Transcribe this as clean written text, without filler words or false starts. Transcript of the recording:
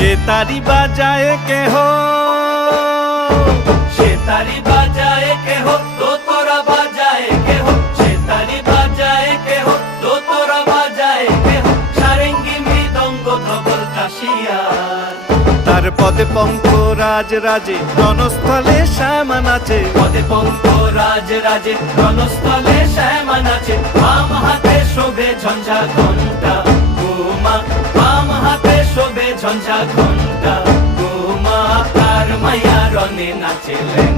সে তারি বাজায় কেহ, সে তারি বাজায় কেহ, দোতরা বাজায় কেহ, সে তারি বাজায় কেহ, দোতরা বাজায় কেহ, সারেঙ্গি মৃদঙ্গ ধবল কাশিয়ার। তার পদে পঙ্ক রাজ রাজে, রণস্থলে শ্যামা নাচে। পদে পঙ্ক রাজ রাজে, রণস্থলে শ্যামা নাচে। বাম হাতে শোভে ঝঞ্ঝা ঘণ্টা গোমা, বাম হাতে শোভে ঝঞ্ঝা ঘণ্টা গোমা। তার মায়া রণে নাচেলেন